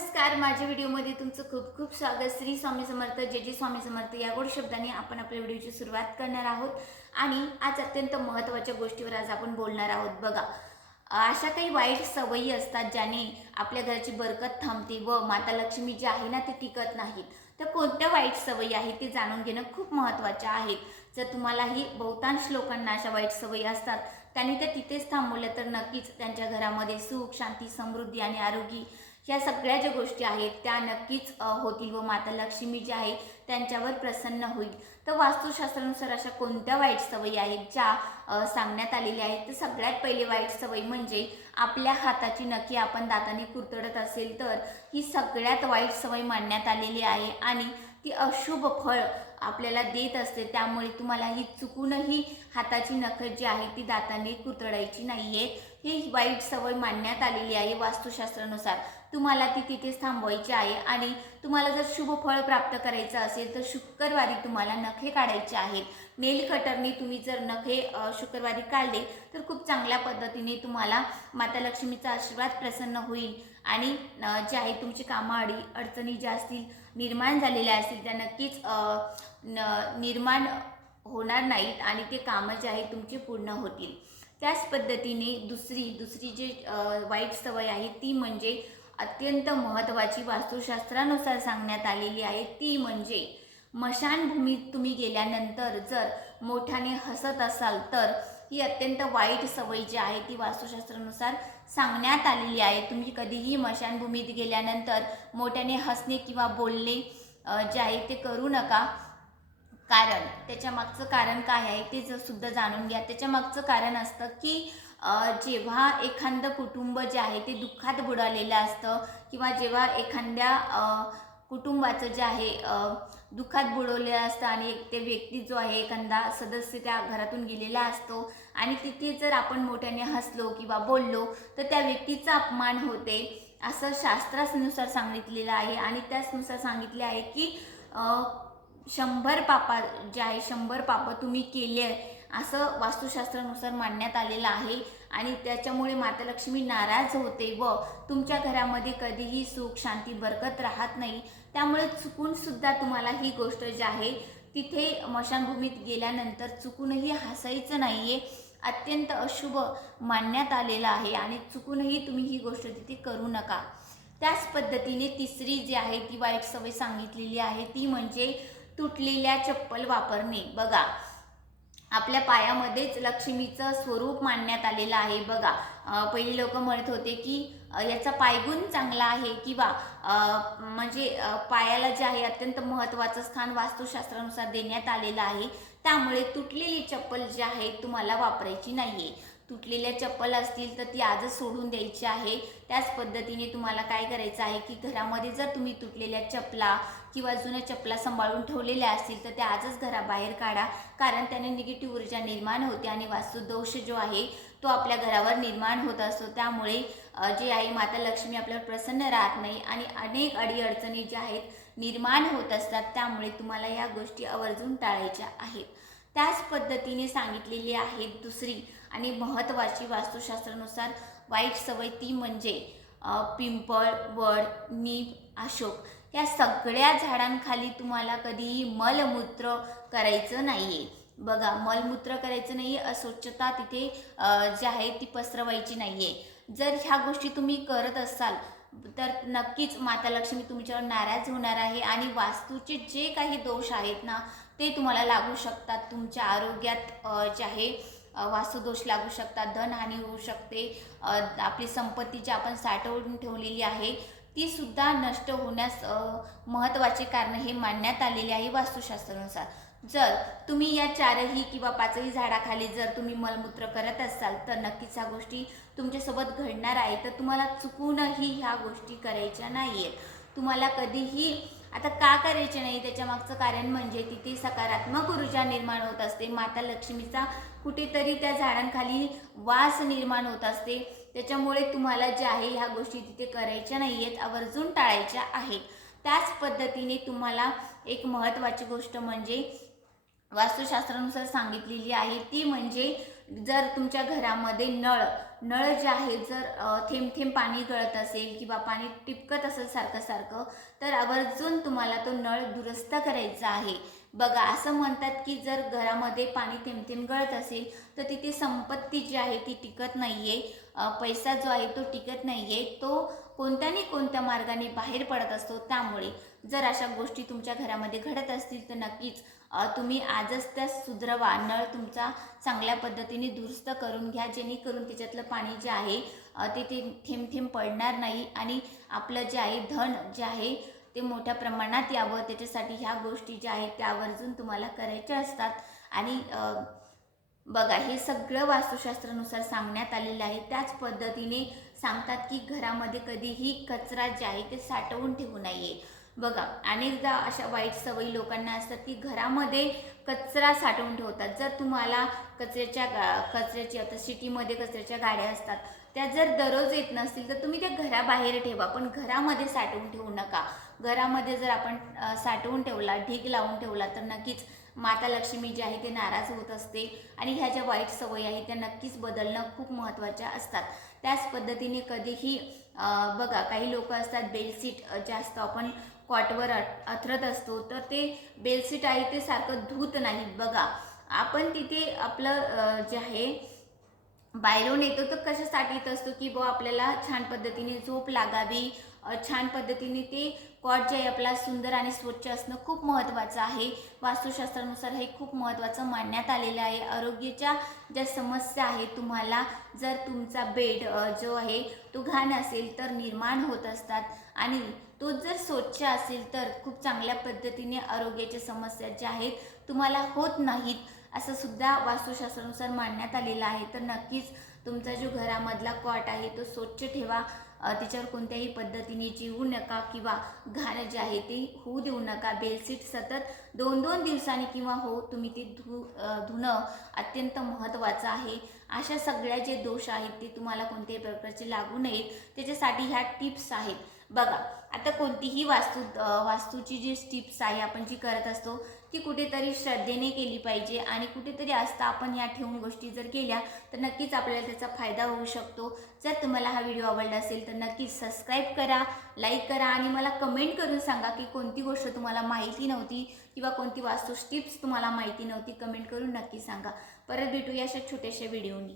नमस्कार माझ्या व्हिडिओमध्ये तुमचं खूप खूप स्वागत. श्री स्वामी समर्थ जे जे स्वामी समर्थ. या गोड शब्दाने आपण आपल्या व्हिडिओची सुरुवात करणार आहोत. आणि आज अत्यंत महत्त्वाच्या गोष्टीवर आज आपण बोलणार आहोत. बघा अशा काही वाईट सवयी असतात ज्याने आपल्या घराची बरकत थांबते व माता लक्ष्मी जी आहे ना ती टिकत नाहीत. तर कोणत्या वाईट सवयी आहेत ते जाणून घेणं खूप महत्त्वाच्या आहेत जर तुम्हालाही बहुतांश लोकांना अशा वाईट सवयी असतात त्यांनी त्या तिथेच थांबवल्या तर नक्कीच त्यांच्या घरामध्ये सुख शांती समृद्धी आणि आरोग्य ह्या सगळ्या ज्या गोष्टी आहेत त्या नक्कीच होतील व माता लक्ष्मी जी आहे त्यांच्यावर प्रसन्न होईल. तर वास्तुशास्त्रानुसार अशा कोणत्या वाईट सवयी आहेत ज्या सांगण्यात आलेल्या आहेत? तर सगळ्यात पहिले वाईट सवय म्हणजे आपल्या हाताची नखी आपण दाताने कुरतडत असेल तर ही सगळ्यात वाईट सवय मानण्यात आलेली आहे आणि ती अशुभ फळ आपल्याला देत असते. त्यामुळे तुम्हाला ही चुकूनही हाताची नख जी आहे ती दाताने कुतडायची आहे ही वाईट सवय मानण्यात आलेली आहे वास्तुशास्त्रानुसार. तुम्हाला ती तिथेच थांबवायची आहे आणि तुम्हाला जर शुभ फळ प्राप्त करायचं असेल तर शुक्रवारी तुम्हाला नखे काढायचे आहेत. नेल कटरने तुम्ही जर नखे शुक्रवारी काढले तर खूप चांगल्या पद्धतीने तुम्हाला माता लक्ष्मीचा आशीर्वाद प्रसन्न होईल आणि जे आहे तुमची कामं अडी अडचणी ज्या असतील निर्माण झालेल्या असतील त्या नक्कीच न- निर्माण होणार नाहीत आणि ते कामं जे आहे तुमची पूर्ण होतील. त्याच पद्धतीने दुसरी दुसरी जी वाईट सवय आहे ती म्हणजे अत्यंत महत्त्वाची वास्तुशास्त्रानुसार सांगण्यात आलेली आहे ती म्हणजे मशानभूमीत तुम्ही गेल्यानंतर जर मोठ्याने हसत असाल तर ही अत्यंत वाईट सवय जी आहे ती वास्तुशास्त्रानुसार सांगण्यात आलेली आहे. तुम्ही कधीही मशानभूमीत गेल्यानंतर मोठ्याने हसणे किंवा बोलणे जे आहे ते करू नका. कारण. त्याच्या मागचं कारण काय आहे ते जर सुद्धा जाणून घ्या. त्याच्या मागचं कारण असतं की जेव्हा एखादं कुटुंब जे आहे ते दुःखात बुडालेलं असतं किंवा जेव्हा एखाद्या कुटुंबाचं जे आहे दुःखात बुडवलेलं असतं आणि एक ते व्यक्ती जो आहे एखादा सदस्य त्या घरातून गेलेला असतो आणि तिथे जर आपण मोठ्याने हसलो किंवा बोललो तर त्या व्यक्तीचा अपमान होते. असं शास्त्रानुसार सांगितलेलं आहे आणि त्याचनुसार सांगितले आहे की शंभर पापा जे आहे शंभर पापं तुम्ही केले असं वास्तुशास्त्रानुसार मानण्यात आलेलं आहे. आणि त्याच्यामुळे माता लक्ष्मी नाराज होते व तुमच्या घरामध्ये कधीही सुख शांती बरकत राहत नाही. त्यामुळे चुकून सुद्धा तुम्हाला ही गोष्ट जी आहे तिथे मशानभूमीत गेल्यानंतर चुकूनही हसायचं नाही आहे अत्यंत अशुभ मानण्यात आलेलं आहे आणि चुकूनही तुम्ही ही गोष्ट तिथे करू नका. त्याच पद्धतीने तिसरी जी आहे ती वाईट सवय सांगितलेली आहे ती म्हणजे तुटलेल्या चप्पल वापरणे. बघा आपल्या पायामध्येच लक्ष्मीचं स्वरूप मानण्यात आलेलं आहे. बघा पहिली पहिले लोक म्हणत होते की याचा पायगुण चांगला आहे किंवा म्हणजे पायाला जे आहे अत्यंत महत्त्वाचं स्थान वास्तुशास्त्रानुसार देण्यात आलेलं आहे. त्यामुळे तुटलेली चप्पल जी आहे तुम्हाला वापरायची नाहीये. तुटलेल्या चप्पल असतील तर ती आजच सोडून द्यायची आहे. त्याच पद्धतीने तुम्हाला काय करायचं आहे की घरामध्ये जर तुम्ही तुटलेल्या चपला किंवा जुन्या चपला सांभाळून ठेवलेल्या असतील तर त्या आजच घराबाहेर काढा. कारण त्याने निगेटिव्ह ऊर्जा निर्माण होते आणि वास्तुदोष जो आहे तो आपल्या घरावर निर्माण होत असतो. त्यामुळे जे आहे माता लक्ष्मी आपल्यावर प्रसन्न राहत नाही आणि अनेक अडीअडचणी ज्या आहेत निर्माण होत असतात त्यामुळे तुम्हाला या गोष्टी आवर्जून टाळायच्या आहेत. त्याच पद्धतीने सांगितलेली आहे दुसरी आणि महत्त्वाची वास्तुशास्त्रानुसार वाईट सवय ती म्हणजे पिंपळ वड नीम अशोक या सगळ्या झाडांखाली तुम्हाला कधीही मलमूत्र करायचं नाही आहे बघा मलमूत्र करायचं नाही आहे अस्वच्छता तिथे जी आहे ती पसरवायची नाही आहे जर ह्या गोष्टी तुम्ही करत असाल तर नक्कीच माता लक्ष्मी तुमच्यावर नाराज होणार आहे आणि वास्तूचे जे काही दोष आहेत ना ते तुम्हाला लागू शकतात. तुमच्या आरोग्यात जे आहे वास्तुदोष लागू शकतात. धनहानी होऊ शकते. आपली संपत्ती जी आपण साठवून ठेवलेली आहे ती सुद्धा नष्ट होण्यास महत्त्वाचे कारण हे मानण्यात आलेले आहे वास्तुशास्त्रानुसार. जर तुम्ही या चारही किंवा पाचही झाडाखाली जर तुम्ही मलमूत्र करत असाल तर नक्कीच ह्या गोष्टी तुमच्यासोबत घडणार आहे. तर तुम्हाला चुकूनही ह्या गोष्टी करायच्या नाही आहेत तुम्हाला कधीही आता का करायचे नाही? त्याच्या मागचं कारण म्हणजे तिथे सकारात्मक ऊर्जा निर्माण होत असते. माता लक्ष्मीचा कुठेतरी त्या झाडांखाली वास निर्माण होत असते. त्याच्यामुळे तुम्हाला जे आहे ह्या गोष्टी तिथे करायच्या नाही आहेत आवर्जून टाळायच्या आहेत. त्याच पद्धतीने तुम्हाला एक महत्त्वाची गोष्ट म्हणजे वास्तुशास्त्रानुसार सांगितलेली आहे ती म्हणजे जर तुमच्या घरामध्ये नळ नळ जे आहे जर थेंब थेंब पाणी गळत असेल किंवा पाणी टिपकत असेल सारखं सारखं तर आवर्जून तुम्हाला तो नळ दुरुस्त करायचा आहे. बघा असं म्हणतात की जर घरामध्ये पाणी थेंब थेंब गळत असेल तर तिथे संपत्ती जी आहे ती टिकत नाही आहे पैसा जो आहे तो टिकत नाही आहे तो कोणत्या नाही कोणत्या मार्गाने बाहेर पडत असतो त्यामुळे. जर अशा गोष्टी तुमच्या घरामध्ये घडत असतील तर नक्कीच तुम्ही आजच त्या सुधरवा. नळ तुमचा चांगल्या पद्धतीने दुरुस्त करून घ्या. जेणेकरून त्याच्यातलं पाणी जे आहे ते ते थेंब थेंब पडणार नाही आणि आपलं जे आहे धन जे आहे ते मोठ्या प्रमाणात यावं. त्याच्यासाठी ह्या गोष्टी ज्या आहेत त्या आवर्जून तुम्हाला करायच्या असतात. आणि बघा हे सगळं वास्तुशास्त्रानुसार सांगण्यात आलेलं आहे. त्याच पद्धतीने सांगतात की घरामध्ये कधीही कचरा जे आहे ते साठवून ठेवू नये. बघा अनेकदा अशा वाईट सवयी लोकांना असतात की घरामध्ये कचरा साठवून ठेवतात. जर तुम्हाला कचऱ्याच्या गा कचऱ्याची आता सिटीमध्ये कचऱ्याच्या गाड्या असतात त्या जर दररोज येत नसतील तर तुम्ही त्या घराबाहेर ठेवा. पण घरामध्ये साठवून ठेवू नका. घरामध्ये जर आपण साठवून ठेवला ढीग लावून ठेवला तर नक्कीच माता लक्ष्मी जी आहे ते नाराज होत असते आणि ह्या ज्या वाईट सवयी आहेत त्या नक्कीच बदलणं खूप महत्त्वाच्या असतात. त्याच पद्धतीने कधीही बघा काही लोक असतात बेडशीट जास्त आपण कॉटवर अथरत असतो तर ते बेडशीट आहे ते सारखं धूत नाहीत. बघा आपण तिथे आपलं जे आहे बाहेरून येतो तर कशासाठी येत असतो की बुवा आपल्याला छान पद्धतीने झोप लागावी. छान पद्धतीने ते कॉट जे आहे आपला सुंदर आणि स्वच्छ असणं खूप महत्त्वाचं आहे. वास्तुशास्त्रानुसार हे खूप महत्त्वाचं मानण्यात आलेलं आहे. आरोग्याच्या ज्या समस्या आहेत तुम्हाला जर तुमचा बेड जो आहे तो घाण असेल तर निर्माण होत असतात. आणि तो जर स्वच्छ असेल तर खूप चांगल्या पद्धतीने आरोग्याच्या समस्या ज्या आहेत तुम्हाला होत नाहीत. असं सुद्धा वास्तुशास्त्रानुसार मानण्यात आलेलं आहे. तर नक्कीच तुमचा जो घरामधला कॉट आहे तो स्वच्छ ठेवा. तिच्यावर कोणत्याही पद्धतीने जीवू नका किंवा घाण जे आहे ते होऊ देऊ नका. बेडशीट सतत दोन दोन दिवसांनी किंवा हो तुम्ही ते धु धुणं अत्यंत महत्त्वाचं आहे. अशा सगळ्या जे दोष आहेत ते तुम्हाला कोणत्याही प्रकारचे लागू नयेत. त्याच्यासाठी ह्या टिप्स आहेत. बघा आता कोणतीही वास्तू वास्तूची जी स्टिप्स आहे आपण जी करत असतो ती कुठेतरी श्रद्धेने केली पाहिजे आणि कुठेतरी असता आपण या ठेवून गोष्टी जर केल्या तर नक्कीच आपल्याला त्याचा फायदा होऊ शकतो. जर तुम्हाला हा व्हिडिओ आवडला असेल तर नक्कीच सबस्क्राईब करा लाईक करा आणि मला कमेंट करून सांगा की कोणती गोष्ट तुम्हाला माहिती नव्हती किंवा कोणती वास्तू स्टिप्स तुम्हाला माहिती नव्हती कमेंट करून नक्की सांगा. परत भेटूया अशा छोट्याशा व्हिडिओनी